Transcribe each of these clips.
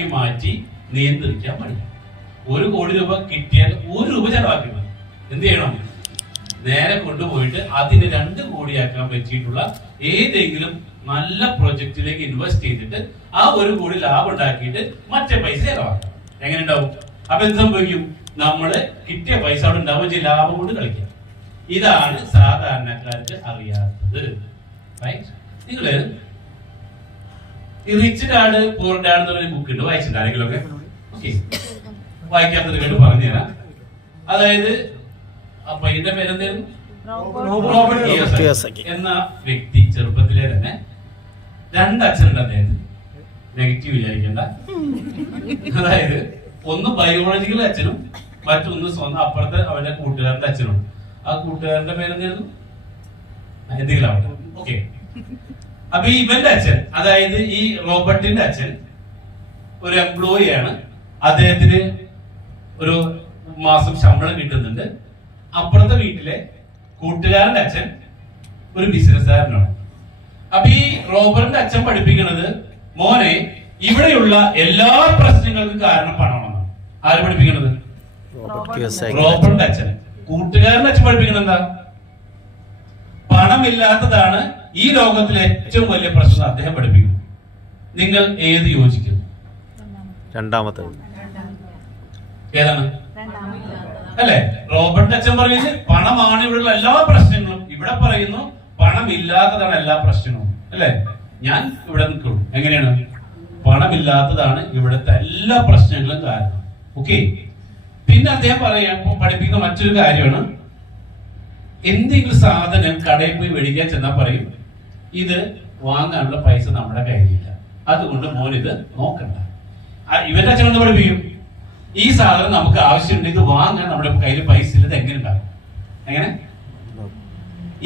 ആക്കി മാറ്റി നിയന്ത്രിക്കാൻ പഠിക്കണം. 1 കോടി രൂപ കിട്ടിയാൽ 1 രൂപ ചെലവാക്കണം. എന്ത് ചെയ്യണം? നേരെ കൊണ്ടുപോയിട്ട് അതിന് 2 കോടിയാക്കാൻ പറ്റിയിട്ടുള്ള ഏതെങ്കിലും നല്ല പ്രൊജക്റ്റിലേക്ക് ഇൻവെസ്റ്റ് ചെയ്തിട്ട് ആ 1 കോടി ലാഭം ഉണ്ടാക്കിയിട്ട് മറ്റേ പൈസ ചെലവാക്കാം. എങ്ങനെ ഉണ്ടാവും? അപ്പൊ എന്ത് സംഭവിക്കും? നമ്മള് കിട്ടിയ പൈസ അവിടെ ഉണ്ടാവുകയും ചെയ്യും, ലാഭം കൊണ്ട് കളിക്കാം. ഇതാണ് സാധാരണക്കാർക്ക് അറിയാത്തത്. നിങ്ങള് ഈ റിച്ച് ഡാഡ് പൂർ ഡാഡ് എന്ന് പറഞ്ഞ ബുക്ക് ഉണ്ട്, വായിച്ചിട്ടുണ്ട് ആരെങ്കിലും ഒക്കെ? ഓക്കെ, വായിക്കാത്തത് കേട്ട് പറഞ്ഞുതരാം. അതായത് അപ്പൊ ഇതിന്റെ പേരെന്തായിരുന്നു? റോബർട്ട് കിയോസാക്കി എന്ന വ്യക്തി ചെറുപ്പത്തിലെ തന്നെ 2 അച്ഛനുണ്ട് അദ്ദേഹത്തിന്. നെഗറ്റീവ് വിചാരിക്കണ്ട. അതായത് ഒന്ന് ബയോളജിക്കൽ അച്ഛനും മറ്റൊന്ന് സ്വന്തം അപ്പുറത്തെ അവന്റെ കൂട്ടുകാരന്റെ അച്ഛനും. ആ കൂട്ടുകാരന്റെ പേരെന്തായിരുന്നു? എന്തെങ്കിലും ആവട്ടെ. ഓക്കെ, അപ്പൊ ഇവന്റെ അച്ഛൻ, അതായത് ഈ റോബർട്ടിന്റെ അച്ഛൻ ഒരു എംപ്ലോയി ആണ്. അദ്ദേഹത്തിന് ഒരു മാസം ശമ്പളം കിട്ടുന്നുണ്ട്. അപ്പുറത്തെ വീട്ടിലെ കൂട്ടുകാരന്റെ അച്ഛൻ ഒരു ബിസിനസ്സുകാരനാണ്. അപ്പൊ ഈ റോബർട്ടിന്റെ അച്ഛൻ പഠിപ്പിക്കുന്നത്, മോനെ ഇവിടെയുള്ള എല്ലാ പ്രശ്നങ്ങൾക്കും കാരണം പണമാണ്. ആര് പഠിപ്പിക്കണത്? റോബർട്ടിന്റെ അച്ഛൻ. കൂട്ടുകാരന്റെ അച്ഛൻ പഠിപ്പിക്കുന്നത് എന്താ? പണമില്ലാത്തതാണ് ഈ ലോകത്തിലെ ഏറ്റവും വലിയ പ്രശ്നം. അദ്ദേഹം പഠിപ്പിക്കുന്നു. നിങ്ങൾ ഏത് യോജിക്കുന്നു? രണ്ടാമത്തെ. ഏതാണ്? അല്ലെ? റോബർട്ട് അച്ഛൻ പറയുന്നത് പണമാണ് ഇവിടെയുള്ള എല്ലാ പ്രശ്നങ്ങളും. ഇവിടെ പറയുന്നു പണമില്ലാത്തതാണ് എല്ലാ പ്രശ്നവും. അല്ലെ? ഞാൻ ഇവിടെ നിൽക്കുള്ളൂ. എങ്ങനെയാണ്? പണമില്ലാത്തതാണ് ഇവിടുത്തെ എല്ലാ പ്രശ്നങ്ങളും കാരണം. ഓക്കെ, പിന്നെ അദ്ദേഹം പഠിപ്പിക്കുന്ന മറ്റൊരു കാര്യമാണ്, എന്തെങ്കിലും സാധനം കടയിൽ പോയി മേടിക്കാൻ ചെന്നാൽ പറയും, ഇത് വാങ്ങാനുള്ള പൈസ നമ്മുടെ കയ്യിലില്ല, അതുകൊണ്ട് മോൻ ഇത് നോക്കണ്ട. ഇവന്റെ അച്ഛൻ എന്ത് പഠിപ്പിക്കും? ഈ സാധനം നമുക്ക് ആവശ്യമുണ്ട്, ഇത് വാങ്ങാൻ നമ്മുടെ കയ്യിൽ പൈസ ഇല്ലത് എങ്ങനെ ഉണ്ടാകും? എങ്ങനെ?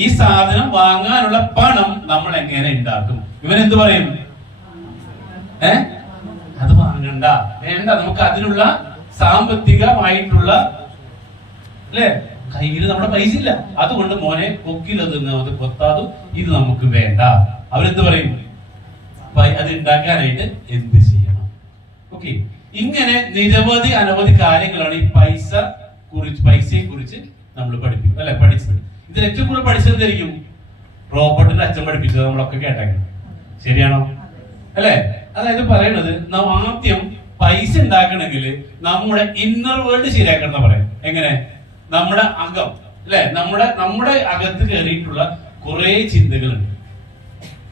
ഈ സാധനം വാങ്ങാനുള്ള പണം നമ്മൾ എങ്ങനെ ഉണ്ടാക്കും? ഇവൻ എന്ത് പറയും? അത് വാങ്ങണ്ട, വേണ്ട, നമുക്ക് അതിനുള്ള സാമ്പത്തികമായിട്ടുള്ള അല്ലെ കയ്യിൽ നമ്മുടെ പൈസ ഇല്ല, അതുകൊണ്ട് മോനെ കൊക്കിലത് കൊത്താതും ഇത് നമുക്ക് വേണ്ട. അവരെന്ത് പറയും? അത് ഉണ്ടാക്കാനായിട്ട് എന്ത് ചെയ്യണം? ഓക്കെ, ഇങ്ങനെ നിരവധി അനവധി കാര്യങ്ങളാണ് ഈ പൈസയെ കുറിച്ച് നമ്മൾ പഠിപ്പിക്കും, അല്ലെ? പഠിച്ചത്. ഇതിൽ ഏറ്റവും കൂടുതൽ പഠിച്ചതായിരിക്കും റോബർട്ടിന്റെ അച്ഛൻ പഠിപ്പിച്ചത്. നമ്മളൊക്കെ കേട്ടേക്കണം. ശരിയാണോ? അല്ലെ? അതായത് പറയണത്, നാം ആദ്യം പൈസ ഉണ്ടാക്കണമെങ്കിൽ നമ്മുടെ ഇന്നർ വേൾഡ് ശരിയാക്കണം പറയാം. എങ്ങനെ? നമ്മുടെ അകം, അല്ലെ? നമ്മുടെ അകത്ത് കയറിയിട്ടുള്ള കുറെ ചിന്തകളുണ്ട്,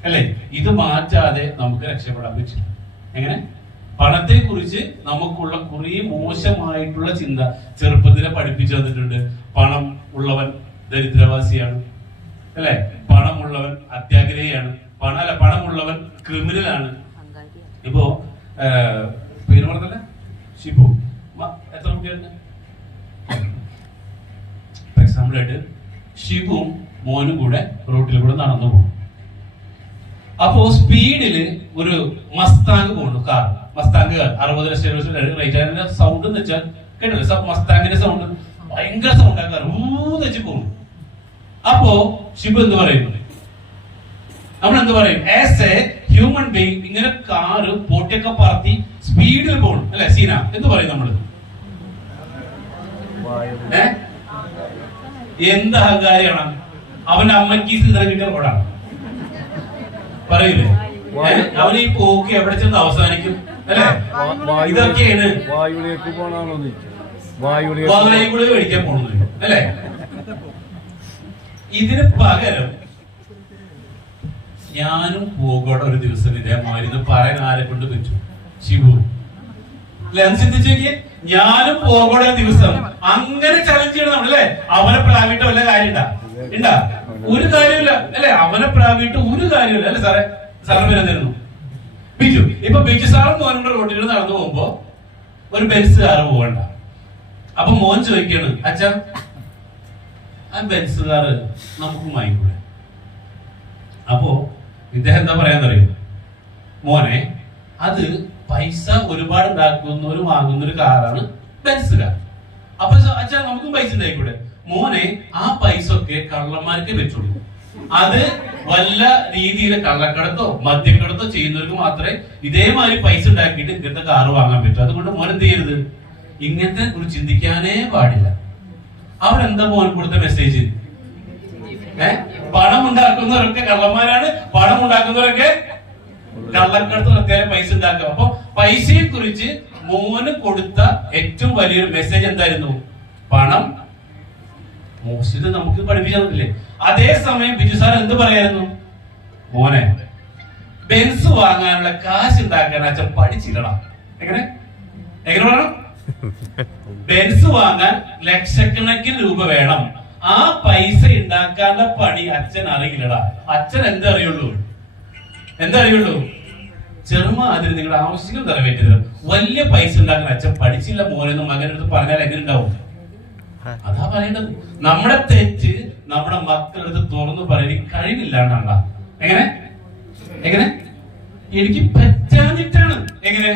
അല്ലെ? ഇത് മാറ്റാതെ നമുക്ക് രക്ഷപ്പെടാൻ പറ്റില്ല. എങ്ങനെ? പണത്തെ കുറിച്ച് നമുക്കുള്ള കുറെ മോശമായിട്ടുള്ള ചിന്ത ചെറുപ്പത്തിലെ പഠിപ്പിച്ചു തന്നിട്ടുണ്ട്. പണം ഉള്ളവൻ ദരിദ്രവാസിയാണ്, അല്ലെ? പണമുള്ളവൻ അത്യാഗ്രഹിയാണ്, പണമുള്ളവൻ ക്രിമിനലാണ്. ഇപ്പോ പേര് പറഞ്ഞല്ലേ, ഷിബു, എത്ര കുട്ടികളുണ്ട്? എക്സാമ്പിൾ ആയിട്ട് ഷിബുവും മോനും കൂടെ റോഡിൽ കൂടെ നടന്നു പോകും. അപ്പോ സ്പീഡില് ഒരു മസ്താങ് പോകുന്നു, കാർ. മസ്താങ് കാർ 60 ലക്ഷം റേറ്റ്. അതിന്റെ സൗണ്ട് എന്ന് വെച്ചാൽ കേട്ടില്ല, മസ്താങ്ങിന്റെ സൗണ്ട് ഭയങ്കര സൗണ്ട് ആ കാർ ഊന്ന് വെച്ച് പോകുന്നു. അപ്പോ ഷിബു എന്ത് പറയും? നമ്മളെന്ത് പറയും? ആസ് എ ഹ്യൂമൻ ബീങ് ഇങ്ങനെ കാറ് പൊട്ടിയൊക്കെ പറത്തി സ്പീഡിൽ പോകണം, അല്ലെ? സീന എന്ത് പറയും നമ്മള്? എന്ത് അഹങ്കാരിയാണ് അവന്റെ അമ്മയ്ക്ക് ഇത്ര കിട്ടിയ റോഡാണ് പറയൂലേ? അവൻ ഈ പോക്ക് എവിടെ ചെന്ന് അവസാനിക്കും, അല്ലെ? ഇതൊക്കെയാണ് വായുഗുളിക മേടിക്കാൻ പോണെന്ന്, അല്ലെ? ഇതിന് പകരം ഞാനും പോകോടെ ഒരു ദിവസം ഇതേമാതിരി പറയാൻ ആരെ കൊണ്ട് പറ്റും? ശിവു. ചിന്തിച്ചു നോക്കിയേ, ഞാനും പോകോടെ ഒരു ദിവസം അങ്ങനെ ചലഞ്ച് ചെയ്യണം നമ്മളല്ലേ? അവനെ പ്രാപിട്ട് വല്ല കാര്യം ഉണ്ടാ? ഒരു കാര്യമില്ല, അല്ലെ? അവനെ പ്രാപിട്ട് ഒരു കാര്യമില്ല, അല്ലെ സാറേ? സാറിന് പേര് തരുന്നു ബിജു. ഇപ്പൊ ബിജു സാറും മോനും റോഡിൽ നടന്നു പോകുമ്പോ ഒരു ബെൻസ് കാറ് പോകണ്ട. അപ്പൊ മോൻ ചോദിക്കാണ്, അച്ഛാ ആ ബെൻസ് കാറ് നമുക്ക് വാങ്ങിക്കൂടെ? അപ്പോ ഇദ്ദേഹം എന്താ പറയാന്നറിയോ? മോനെ, അത് പൈസ ഒരുപാട് ഉണ്ടാക്കുന്നവർ വാങ്ങുന്ന ഒരു കാറാണ് ബെൻസ് കാർ. അപ്പൊ അച്ഛാ നമുക്കും പൈസ ഉണ്ടായിക്കൂടെ? മോനെ, ആ പൈസ ഒക്കെ കള്ളന്മാർക്ക് പറ്റുള്ളൂ, അത് വല്ല രീതിയിൽ കള്ളക്കടത്തോ മദ്യക്കടത്തോ ചെയ്യുന്നവർക്ക് മാത്രമേ ഇതേമാതിരി പൈസ ഉണ്ടാക്കിയിട്ട് ഇങ്ങനത്തെ കാറ് വാങ്ങാൻ പറ്റൂ. അതുകൊണ്ട് മോൻ എന്ത് ചെയ്യരുത്, ഇങ്ങനത്തെ ഒരു ചിന്തിക്കാനേ പാടില്ല. അവരെന്താ മോൻ കൊടുത്ത മെസ്സേജ്? പണം ഉണ്ടാക്കുന്നവരൊക്കെ കള്ളന്മാരാണ്, പണം ഉണ്ടാക്കുന്നവരൊക്കെ കള്ളക്കടത്ത് പ്രത്യേകം പൈസ ഉണ്ടാക്കുക. അപ്പൊ പൈസയെ കുറിച്ച് മോന് കൊടുത്ത ഏറ്റവും വലിയൊരു മെസ്സേജ് എന്തായിരുന്നു? പണം മോശം നമുക്ക് പഠിപ്പിച്ചില്ലേ. അതേസമയം ബിജു സാർ എന്ത് പറയായിരുന്നു? മോനെ, ബെൻസ് വാങ്ങാനുള്ള കാശ് ഉണ്ടാക്കാൻ അച്ഛൻ പഠിച്ചില്ലടാ. എങ്ങനെ എങ്ങനെ പറയണം? ബെൻസ് വാങ്ങാൻ ലക്ഷക്കണക്കിന് രൂപ വേണം, ആ പൈസ ഉണ്ടാക്കാനുള്ള പണി അച്ഛൻ അറിയില്ലടാ. അച്ഛൻ എന്തറിയുള്ളൂ? ചെറുമാതിരി നിങ്ങളുടെ ആവശ്യങ്ങൾ നിറവേറ്റി തരും. വലിയ പൈസ ഉണ്ടാക്കാൻ അച്ഛൻ പഠിച്ചില്ല മോനെന്ന് മകനടുത്ത് പറഞ്ഞാൽ എങ്ങനെ ഉണ്ടാവും? അതാ പറയേണ്ടത്. നമ്മുടെ തെറ്റ് നമ്മുടെ മക്കളടുത്ത് തുറന്നു പറയാൻ കഴിവില്ലാണ്ടാണ്ട. എങ്ങനെ എങ്ങനെ എനിക്ക് പറ്റാഞ്ഞിട്ടാണ്. എങ്ങനെ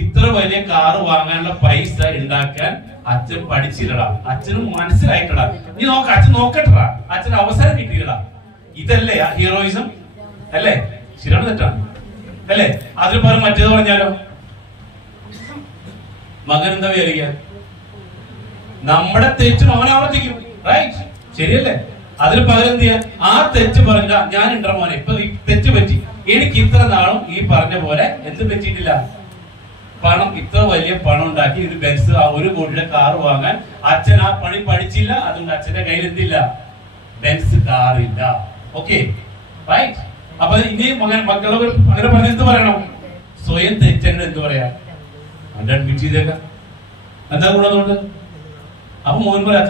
ഇത്ര വലിയ കാറ് വാങ്ങാനുള്ള പൈസ ഉണ്ടാക്കാൻ അച്ഛൻ പഠിച്ചില്ലടാ, അച്ഛന് മനസ്സിലായിട്ടടാ. നീ നോക്ക, അച്ഛൻ നോക്കട്ടടാ, അച്ഛന് അവസരം കിട്ടിയില്ലടാ. ഇതല്ലേ ഹീറോയിസം? അല്ലേ? ശരിയാണ് തെറ്റാണ് അല്ലേ? അതിന് പകരം മറ്റേത് പറഞ്ഞാലോ? മകൻ എന്താ വിചാരിക്കുക? നമ്മുടെ തെറ്റും അവൻ ആവർത്തിക്കും. റൈറ്റ്, ശരിയല്ലേ? അതിന് പകരം എന്ത് ചെയ്യാ? ആ തെറ്റ് പറഞ്ഞ ഞാൻ ഉണ്ടോ മോനെ, ഇപ്പൊ ഈ തെറ്റ് പറ്റി, എനിക്ക് ഇത്ര നാളും ഈ പറഞ്ഞ പോലെ എന്ത് പറ്റിയിട്ടില്ല? പണം, ഇത്ര വലിയ പണം ഉണ്ടാക്കി ഒരു ബെൻസ്, 1 കോടിയുടെ കാർ വാങ്ങാൻ അച്ഛൻ ആ പണി പഠിച്ചില്ല. അതുകൊണ്ട് അച്ഛന്റെ കയ്യിൽ എന്തില്ല? ബെൻസ് കാറില്ല. Okay, right. അപ്പൊ ഇനി മക്കളെ അങ്ങനെ പറഞ്ഞ എന്ത് പറയണം? സ്വയം തെറ്റെന്ന് എന്ത് പറയാ? അഡ്മിറ്റ് ചെയ്തേക്കാം. എന്താ ഗുണം അതുകൊണ്ട്? അപ്പൊ മോൻ പറയാ,